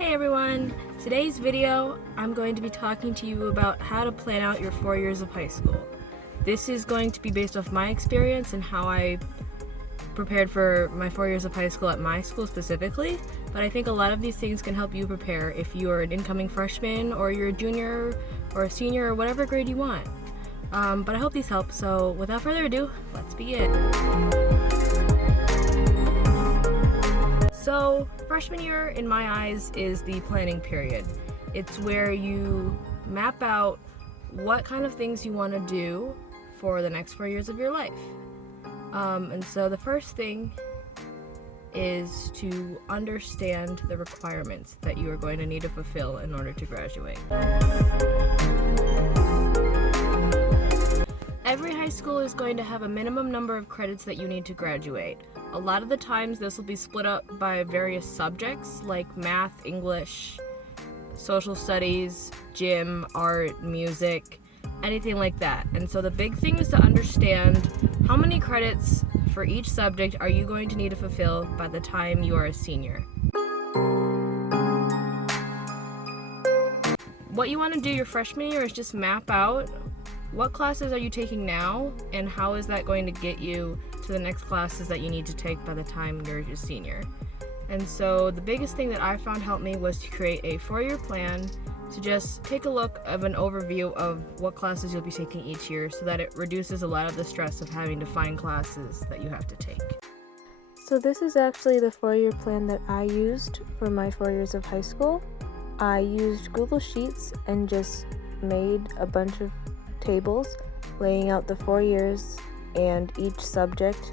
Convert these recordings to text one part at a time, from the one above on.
Hey everyone! Today's video, I'm going to be talking to you about how to plan out your 4 years of high school. This is going to be based off my experience and how I prepared for my 4 years of high school at my school specifically, but I think a lot of these things can help you prepare if you are an incoming freshman or you're a junior or a senior or whatever grade you want. But I hope these help, so without further ado, let's begin. So, freshman year, in my eyes, is the planning period. It's where you map out what kind of things you want to do for the next 4 years of your life. And so the first thing is to understand the requirements that you are going to need to fulfill in order to graduate. Every high school is going to have a minimum number of credits that you need to graduate. A lot of the times this will be split up by various subjects like math, English, social studies, gym, art, music, anything like that. And so the big thing is to understand how many credits for each subject are you going to need to fulfill by the time you are a senior. What you want to do your freshman year is just map out what classes are you taking now and how is that going to get you to the next classes that you need to take by the time you're a senior. And so the biggest thing that I found helped me was to create a 4-year plan to just take a look of an overview of what classes you'll be taking each year so that it reduces a lot of the stress of having to find classes that you have to take. So this is actually the 4-year plan that I used for my 4 years of high school. I used Google Sheets and just made a bunch of tables laying out the 4 years and each subject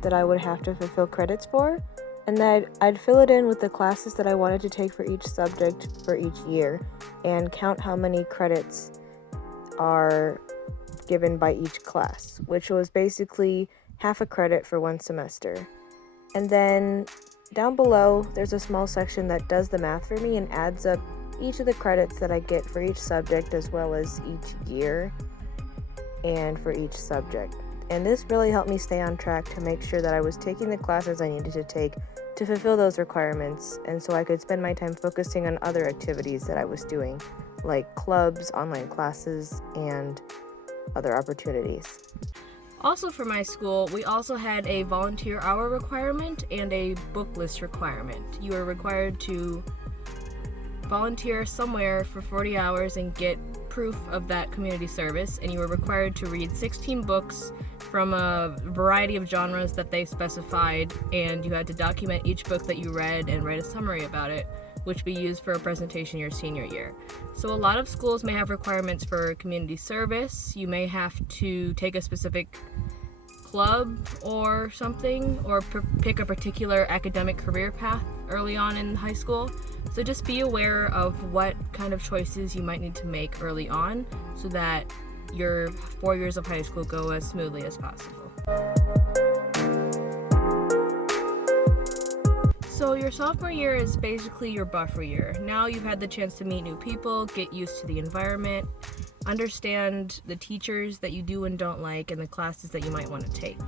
that I would have to fulfill credits for, and then I'd fill it in with the classes that I wanted to take for each subject for each year and count how many credits are given by each class, which was basically half a credit for one semester. And then down below there's a small section that does the math for me and adds up each of the credits that I get for each subject as well as each year and for each subject. And this really helped me stay on track to make sure that I was taking the classes I needed to take to fulfill those requirements, and so I could spend my time focusing on other activities that I was doing, like clubs, online classes, and other opportunities. Also for my school, we also had a volunteer hour requirement and a book list requirement. You are required to volunteer somewhere for 40 hours and get proof of that community service, and you were required to read 16 books from a variety of genres that they specified, and you had to document each book that you read and write a summary about it, which we used for a presentation your senior year. So a lot of schools may have requirements for community service. You may have to take a specific club or something, or pick a particular academic career path early on in high school. So just be aware of what kind of choices you might need to make early on so that your 4 years of high school go as smoothly as possible. So your sophomore year is basically your buffer year. Now you've had the chance to meet new people, get used to the environment, understand the teachers that you do and don't like, and the classes that you might want to take.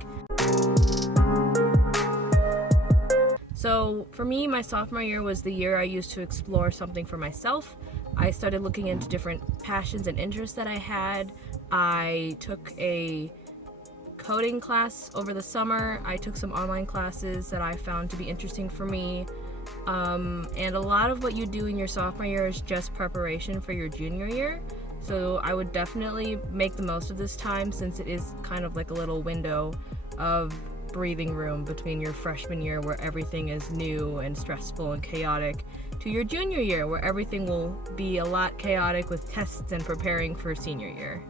So for me, my sophomore year was the year I used to explore something for myself. I started looking into different passions and interests that I had. I took a coding class over the summer. I took some online classes that I found to be interesting for me. And a lot of what you do in your sophomore year is just preparation for your junior year. So I would definitely make the most of this time, since it is kind of like a little window of breathing room between your freshman year, where everything is new and stressful and chaotic, to your junior year, where everything will be a lot chaotic with tests and preparing for senior year.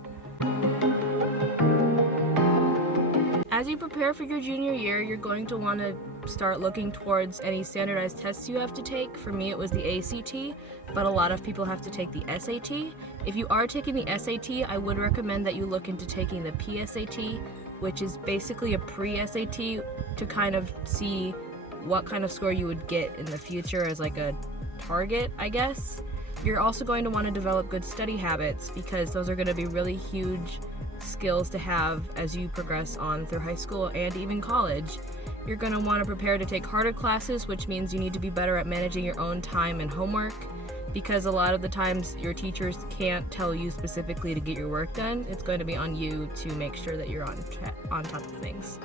As you prepare for your junior year, you're going to want to start looking towards any standardized tests you have to take. For me, it was the ACT, but a lot of people have to take the SAT. If you are taking the SAT, I would recommend that you look into taking the PSAT, which is basically a pre-SAT to kind of see what kind of score you would get in the future as like a target, I guess. You're also going to want to develop good study habits, because those are going to be really huge skills to have as you progress on through high school and even college. You're going to want to prepare to take harder classes, which means you need to be better at managing your own time and homework, because a lot of the times your teachers can't tell you specifically to get your work done. It's going to be on you to make sure that you're on top of things.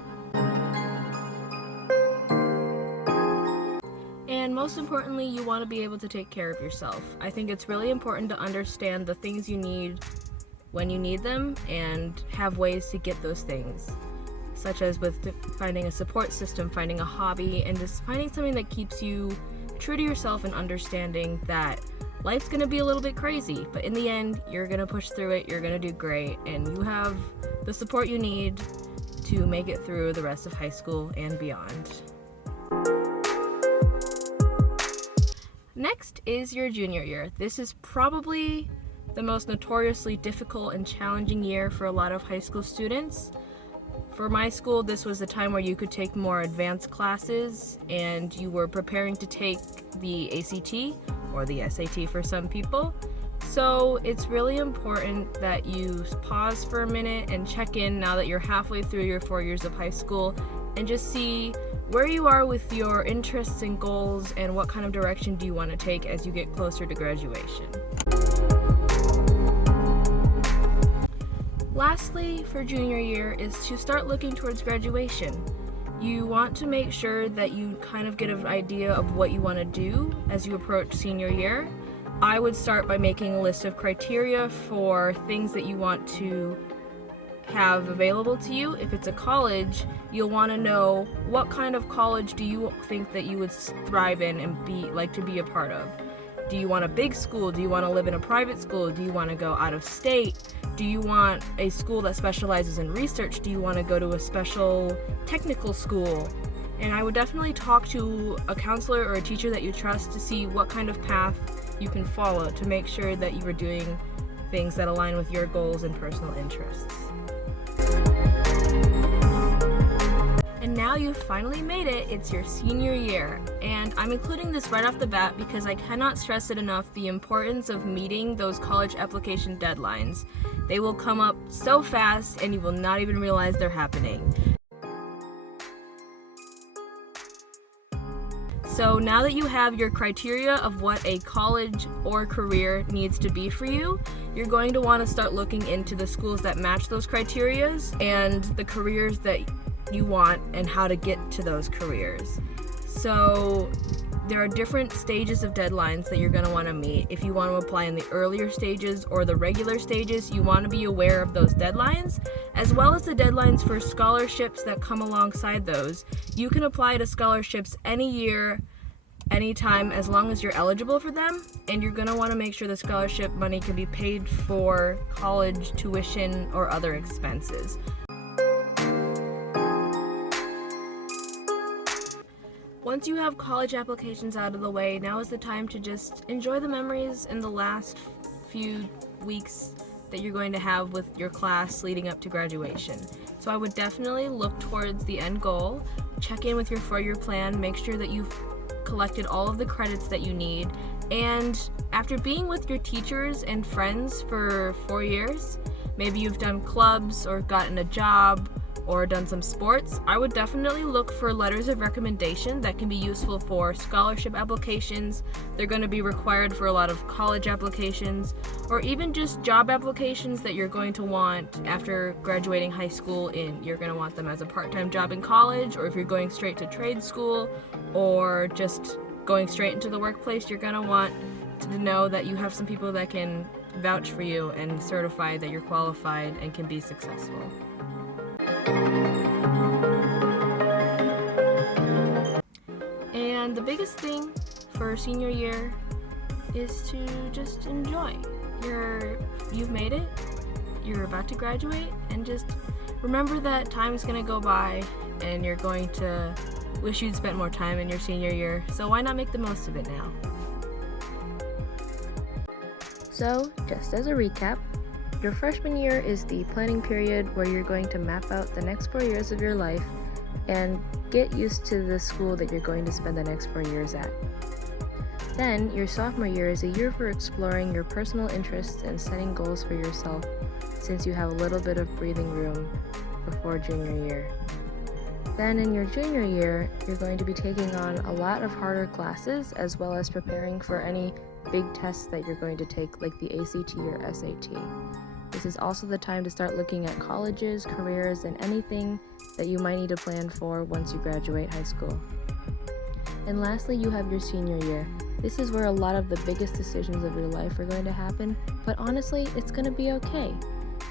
And most importantly, you want to be able to take care of yourself. I think it's really important to understand the things you need when you need them and have ways to get those things, such as with finding a support system, finding a hobby, and just finding something that keeps you true to yourself and understanding that life's gonna be a little bit crazy, but in the end, you're gonna push through it, you're gonna do great, and you have the support you need to make it through the rest of high school and beyond. Next is your junior year. This is probably the most notoriously difficult and challenging year for a lot of high school students. For my school, this was the time where you could take more advanced classes and you were preparing to take the ACT or the SAT for some people. So it's really important that you pause for a minute and check in now that you're halfway through your 4 years of high school and just see where you are with your interests and goals and what kind of direction do you want to take as you get closer to graduation. Lastly, for junior year is to start looking towards graduation. You want to make sure that you kind of get an idea of what you want to do as you approach senior year. I would start by making a list of criteria for things that you want to have available to you. If it's a college, you'll want to know what kind of college do you think that you would thrive in and be a part of. Do you want a big school? Do you want to live in a private school? Do you want to go out of state? Do you want a school that specializes in research? Do you want to go to a special technical school? And I would definitely talk to a counselor or a teacher that you trust to see what kind of path you can follow to make sure that you are doing things that align with your goals and personal interests. And now you've finally made it. It's your senior year. And I'm including this right off the bat because I cannot stress it enough, the importance of meeting those college application deadlines. They will come up so fast and you will not even realize they're happening. So now that you have your criteria of what a college or career needs to be for you, you're going to want to start looking into the schools that match those criteria and the careers that you want and how to get to those careers. So there are different stages of deadlines that you're going to want to meet. If you want to apply in the earlier stages or the regular stages, you want to be aware of those deadlines, as well as the deadlines for scholarships that come alongside those. You can apply to scholarships any year, anytime, as long as you're eligible for them, and you're going to want to make sure the scholarship money can be paid for college tuition or other expenses. Once you have college applications out of the way, now is the time to just enjoy the memories in the last few weeks that you're going to have with your class leading up to graduation. So I would definitely look towards the end goal, check in with your 4-year plan, make sure that you've collected all of the credits that you need, and after being with your teachers and friends for 4 years, maybe you've done clubs or gotten a job or done some sports, I would definitely look for letters of recommendation that can be useful for scholarship applications. They're going to be required for a lot of college applications, or even just job applications that you're going to want after graduating high school. You're going to want them as a part-time job in college, or if you're going straight to trade school or just going straight into the workplace, you're going to want to know that you have some people that can vouch for you and certify that you're qualified and can be successful. And the biggest thing for senior year is to just enjoy. You've made it, you're about to graduate, and just remember that time's gonna go by and you're going to wish you'd spent more time in your senior year, so why not make the most of it now? So, just as a recap, your freshman year is the planning period where you're going to map out the next 4 years of your life and get used to the school that you're going to spend the next 4 years at. Then, your sophomore year is a year for exploring your personal interests and setting goals for yourself, since you have a little bit of breathing room before junior year. Then in your junior year, you're going to be taking on a lot of harder classes as well as preparing for any big tests that you're going to take, like the ACT or SAT. This is also the time to start looking at colleges, careers, and anything that you might need to plan for once you graduate high school. And lastly, you have your senior year. This is where a lot of the biggest decisions of your life are going to happen, but honestly, it's going to be okay.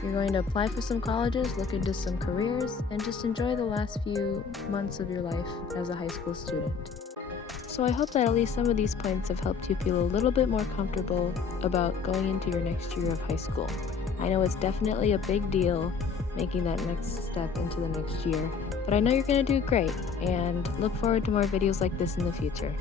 You're going to apply for some colleges, look into some careers, and just enjoy the last few months of your life as a high school student. So I hope that at least some of these points have helped you feel a little bit more comfortable about going into your next year of high school. I know it's definitely a big deal making that next step into the next year, but I know you're going to do great, and look forward to more videos like this in the future.